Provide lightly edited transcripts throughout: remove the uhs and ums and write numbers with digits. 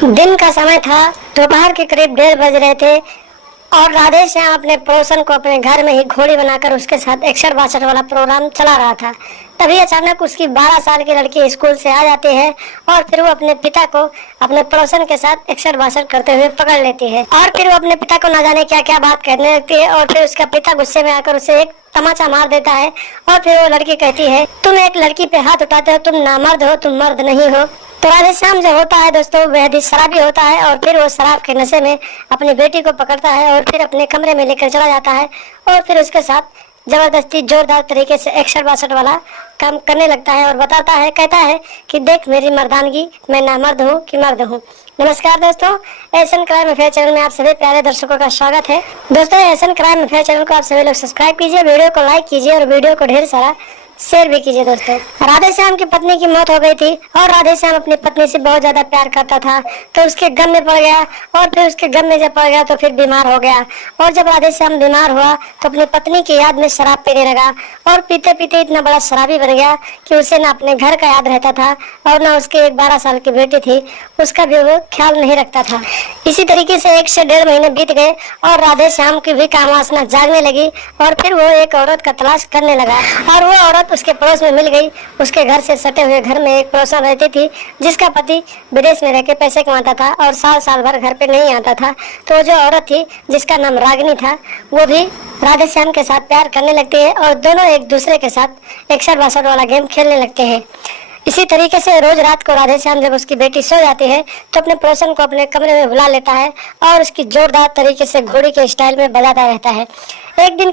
दिन का समय था, दोपहर के करीब 1:30 बज रहे थे और राधे श्याम अपने पड़ोसन को अपने घर में ही घोड़ी बनाकर उसके साथ एकसठ बासठ वाला प्रोग्राम चला रहा था। तभी अचानक उसकी 12 साल की लड़की स्कूल से आ जाती है और फिर वो अपने पिता को अपने पड़ोसन के साथ एकसठ बासठ करते हुए पकड़ लेती है और फिर वो अपने पिता को न जाने क्या क्या बात कहने लगती है और फिर उसका पिता गुस्से में आकर उसे एक तमाचा मार देता है और फिर वो लड़की कहती है, तुम एक लड़की पे हाथ उठाते हो, तुम नामर्द हो, तुम मर्द नहीं हो। तो राधे श्याम जो होता है दोस्तों, बेहद ही शराबी होता है और फिर वो शराब के नशे में अपनी बेटी को पकड़ता है और फिर अपने कमरे में लेकर चला जाता है और फिर उसके साथ जबरदस्ती जोरदार तरीके से एकसठ बासठ वाला काम करने लगता है और बताता है, कहता है कि देख मेरी मर्दानगी, मैं नामर्द हूँ कि मर्द हूँ। नमस्कार दोस्तों, एशियन क्राइम अफेयर चैनल में आप सभी प्यारे दर्शकों का स्वागत है। दोस्तों, एशियन क्राइम अफेयर चैनल को आप सभी लोग सब्सक्राइब कीजिए, वीडियो को लाइक कीजिए और वीडियो को ढेर सारा शेयर भी कीजिए। दोस्तों, राधे श्याम की पत्नी की मौत हो गई थी और राधे श्याम अपनी पत्नी से बहुत ज्यादा प्यार करता था, तो उसके गम में पड़ गया और फिर उसके गम में जब पड़ गया तो फिर बीमार हो गया और जब राधे श्याम बीमार हुआ तो अपनी पत्नी की याद में शराब पीने लगा और पीते पीते इतना बड़ा शराबी बन गया कि उसे ना अपने घर का याद रहता था और ना उसके एक 12 साल की बेटी थी उसका भी वो ख्याल नहीं रखता था। इसी तरीके से 1 से 1.5 महीने बीत गए और राधे श्याम की भी काम वासना जागने लगी और फिर वो एक औरत का तलाश करने लगा और वो औरत उसके पड़ोस में मिल गई। उसके घर से सटे हुए घर में एक पड़ोसन रहती थी जिसका पति विदेश में रहकर पैसे कमाता था और साल साल भर घर पे नहीं आता था। तो जो औरत थी जिसका नाम रागिनी था, वो भी राधे श्याम के साथ प्यार करने लगती है और दोनों एक दूसरे के साथ एकसठ बासठ वाला गेम खेलने लगते हैं। इसी तरीके से रोज रात को राधे श्याम जब उसकी बेटी सो जाती है तो अपने पड़ोसन को अपने कमरे में बुला लेता है और उसकी जोरदार तरीके से घोड़ी के स्टाइल में बजाता रहता है। एक दिन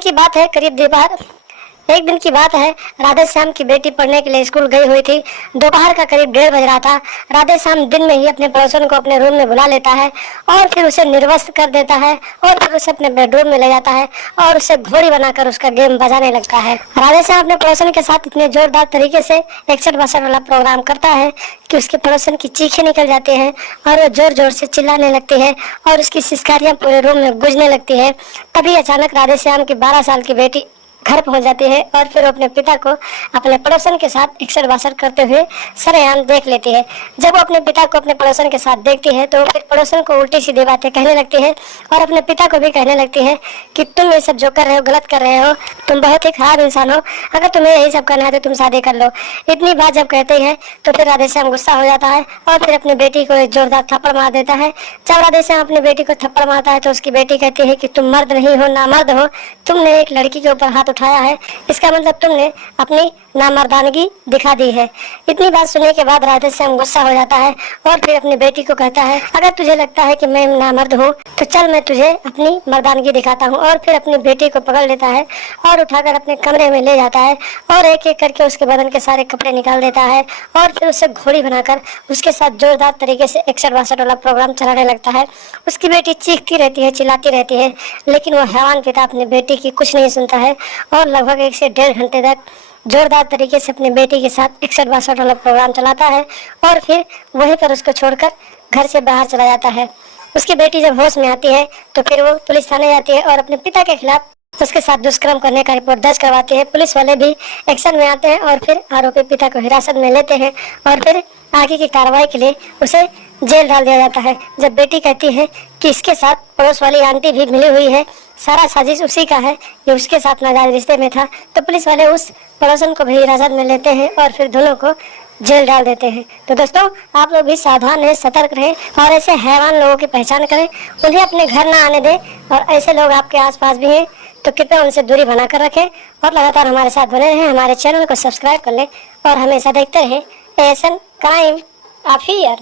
की बात है, राधे श्याम की बेटी पढ़ने के लिए स्कूल गई हुई थी। दोपहर का करीब 1:30 बज रहा था। राधे श्याम दिन में ही अपने पड़ोसन को अपने रूम में बुला लेता है और फिर उसे निर्वस्त्र कर देता है और फिर उसे अपने बेडरूम में ले जाता है और उसे घोड़ी बनाकर उसका गेम बजाने लगता है। राधे श्याम अपने पड़ोसन के साथ इतने जोरदार तरीके से एकसठ बासठ वाला प्रोग्राम करता है कि उसके पड़ोसन की चीखें निकल जाती हैं और वो जोर जोर से चिल्लाने लगती है और उसकी सिसकारियां पूरे रूम में गूंजने लगती है। तभी अचानक राधे श्याम की 12 साल की बेटी घर पहुंच जाती है और फिर अपने पिता को अपने पड़ोसन के साथ एकसठ बासठ करते हुए सरेआम देख लेती है। जब वो अपने पिता को अपने पड़ोसन के साथ देखती है तो फिर पड़ोसन को उल्टी सीधी बातें कहने लगती है और अपने पिता को भी कहने लगती है कि तुम ये सब जो कर रहे हो गलत कर रहे हो, तुम बहुत ही खराब इंसान हो, अगर तुम्हें यही सब करना है तो तुम शादी कर लो। इतनी बात जब कहते हैं तो फिर राधे श्याम गुस्सा हो जाता है और फिर अपनी बेटी को एक जोरदार थप्पड़ मार देता है। जब राधे श्याम अपनी बेटी को थप्पड़ मारता है तो उसकी बेटी कहती है कि तुम मर्द नहीं हो, नामर्द हो, तुमने एक लड़की के ऊपर हाथ उठाया है, इसका मतलब तुमने अपनी नामर्दानगी दिखा दी है। इतनी बात सुनने के बाद राधे श्याम गुस्सा हो जाता है और फिर अपनी बेटी को कहता है, अगर तुझे लगता है कि मैं नामर्द हूँ तो चल मैं तुझे अपनी मर्दानगी दिखाता हूँ। और फिर अपनी बेटी को पकड़ लेता है और उठाकर अपने कमरे में ले जाता है और एक एक करके उसके बदन के सारे कपड़े निकाल देता है और फिर उसे घोड़ी बनाकर उसके साथ जोरदार तरीके से एकसठ बासठ वाला प्रोग्राम चलाने लगता है। उसकी बेटी चीखती रहती है, चिल्लाती रहती है, लेकिन वो हैवान पिता अपनी बेटी की कुछ नहीं सुनता है और लगभग 1 से 1.5 घंटे तक जोरदार तरीके से अपनी बेटी के साथ एकसठ बासठ वाला प्रोग्राम चलाता है और फिर वहीं पर उसको छोड़कर घर से बाहर चला जाता है। उसकी बेटी जब होश में आती है तो फिर वो पुलिस थाने जाती है और अपने पिता के खिलाफ उसके साथ दुष्कर्म करने का रिपोर्ट दर्ज करवाती है। पुलिस वाले भी एक्शन में आते हैं और फिर आरोपी पिता को हिरासत में लेते हैं और फिर आगे की कार्रवाई के लिए उसे जेल डाल दिया जाता है। जब बेटी कहती है कि इसके साथ पड़ोस वाली आंटी भी मिली हुई है, सारा साजिश उसी का है, ये उसके साथ नाजायज रिश्ते में था, तो पुलिस वाले उस पड़ोसन को भी हिरासत में लेते हैं और फिर दोनों को जेल डाल देते हैं। तो दोस्तों, आप लोग भी सावधान रहें, सतर्क रहें और ऐसे हैवान लोगों की पहचान करें, उन्हें अपने घर ना आने दें और ऐसे लोग आपके आसपास भी हैं तो कृपया उनसे दूरी बनाकर रखें और लगातार हमारे साथ बने रहें। हमारे चैनल को सब्सक्राइब कर लें और हमेशा देखते रहें एशियन क्राइम अफेयर।